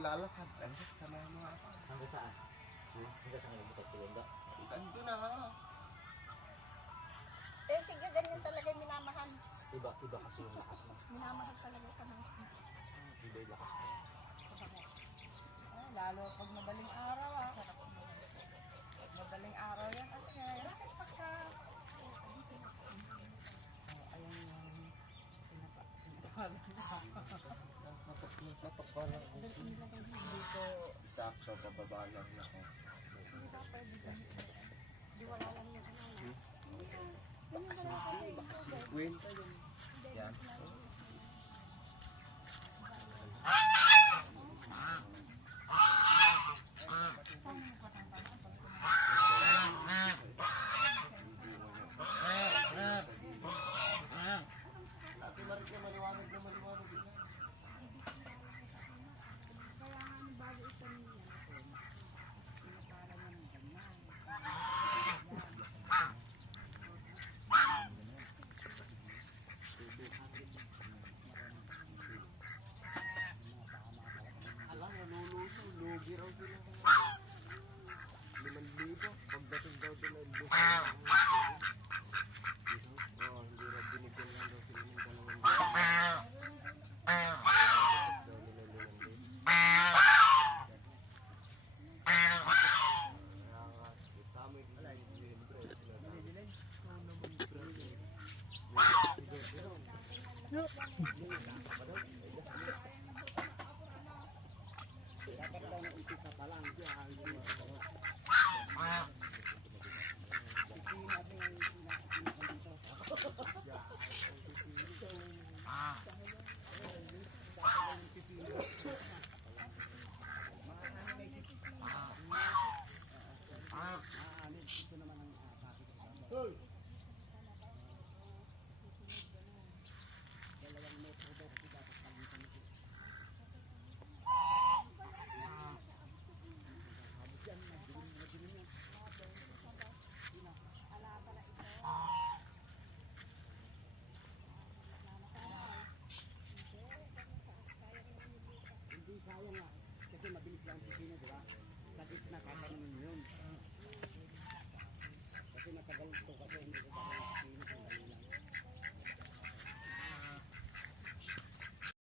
maglalakad. Hanggang samahan mo ako. Hanggang saan? Hanggang saan nagbukat ko yun? Ando na ha. Eh, sige, ganyan talaga yung minamahal. Iba kasi yung lakas mo. Minamahal talaga yung pamangkin. Iba yung lakas mo. Ay, lalo pag madaling araw ah. Pag madaling araw yan, okay. Bakit pagka... Oh, ayan yung sinapa. Napapalang dito. Sakto, bababa lang ako. Hindi ba pwede ganito? Di wala lang yung ano na. Ganyan ka lang kasi yung tubig. Kwenta yun. Yan.